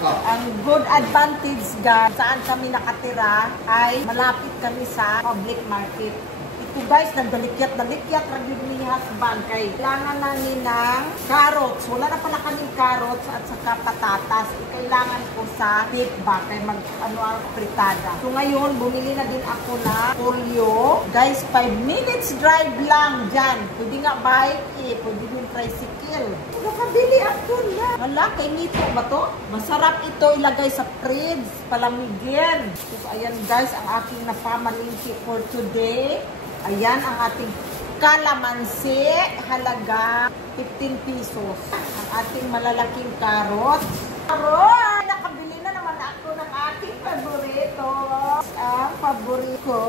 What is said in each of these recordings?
Ang good advantage guys, saan kami nakatira ay malapit kami sa public market. Ito guys, nagdalikyat ragyo ni husband kay kailangan namin ng carrots. Wala na pala kaming carrots at saka patatas. Kailangan ko sa beef ba kay ang fritada. So ngayon, bumili na din ako na polio. Guys, 5 minutes drive lang dyan. Pwede nga bike pwede din tricycle. Nakabili ako na. Hala, kay nito ba to? Masarap ito ilagay sa fridge, palamigin. So ayan guys, ang aking napamalingki for today. Ayan ang ating kalamansi, halaga 15 pesos. Ang ating malalaking carrot. Carrot! Nakabili na naman ako ng aking paborito. Ang paborito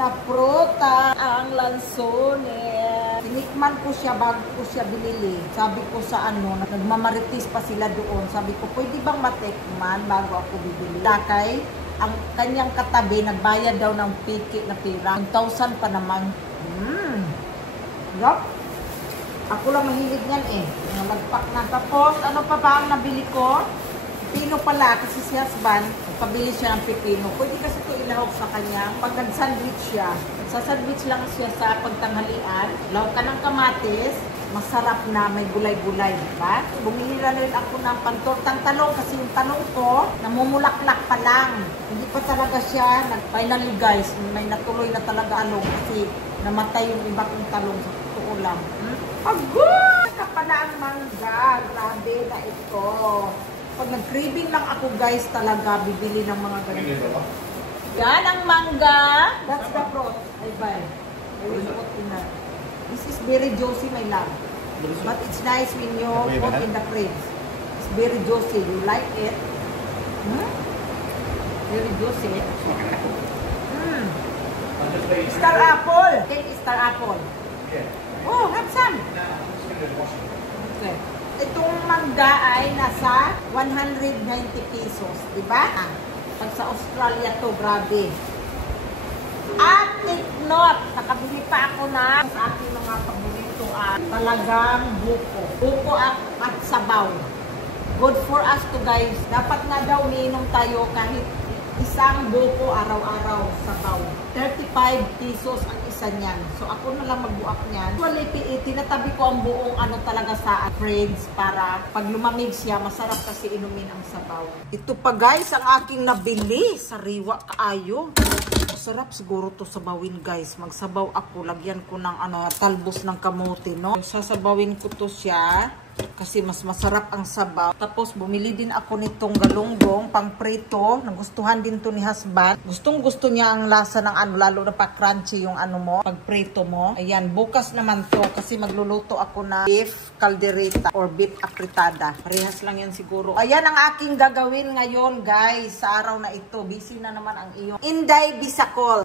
na pruta, ang lansones. Tinikman ko siya bago ko siya binili. Sabi ko sa nagmamaritis pa sila doon. Sabi ko, pwede bang matikman bago ako bibili? Lakay, ang kanyang katabi, nagbayad daw ng piki na pira. 1,000 pa naman. Yup. Ako lang mahilig niyan Nalagpak na. Tapos, ano pa ba ang nabili ko? Pipino pala, kasi si husband, pabili siya ng pipino. Pwede kasi ito ilahok sa kanya. Pag nag-sandwich siya, sa-sandwich lang siya sa pagtanghalian. Lahok ka ng kamatis, masarap na, may gulay-gulay, diba? Bumili na rin ako ng pantortang talong kasi yung talong ko, namumulaklak pa lang. Hindi pa talaga siya, finally guys, may natuloy na talaga kasi namatay yung iba kong talong sa totoo lang. Agod! Kapala ang mangga, grabe na ito. Pag nag-craving lang ako guys, talaga bibili ng mga ganito. Yan ang mangga. That's the fruit I buy. I will put in that. This is very juicy, my love. But it's nice when you put in the fridge. It's very juicy. You like it? Very juicy. Star apple. Take star apple. Oh, have some. Okay. Itong mangga ay nasa 190 pesos. Diba? Pag sa Australia to, grabe. At take note, nakabili pa ako na sa aking mga paborito talagang buko. Buko at sabaw. Good for us to guys. Dapat na daw umiinom tayo kahit isang buko araw-araw sabaw. 35 pesos ang isa niyan. So ako na lang magbuak niyan. Actually, tinatabi ko ang buong talaga sa fridge para pag lumamig siya, masarap kasi inumin ang sabaw. Ito pa guys, ang aking nabili. Sariwa kaayo. Masarap siguro to sabawin guys. Magsabaw ako. Lagyan ko ng talbos ng kamote, no? Sasabawin ko to siya kasi mas masarap ang sabaw. Tapos bumili din ako nitong galunggong pang prito. Nagustuhan din to ni husband. Gustong gusto niya ang lasa ng lalo na pa crunchy yung mo pag prito mo. Ayan, bukas naman to kasi magluluto ako na beef caldereta or beef apritada. Parehas lang yan siguro. Ayan ang aking gagawin ngayon guys sa araw na ito. Busy na naman ang iyong Inday Bisacol.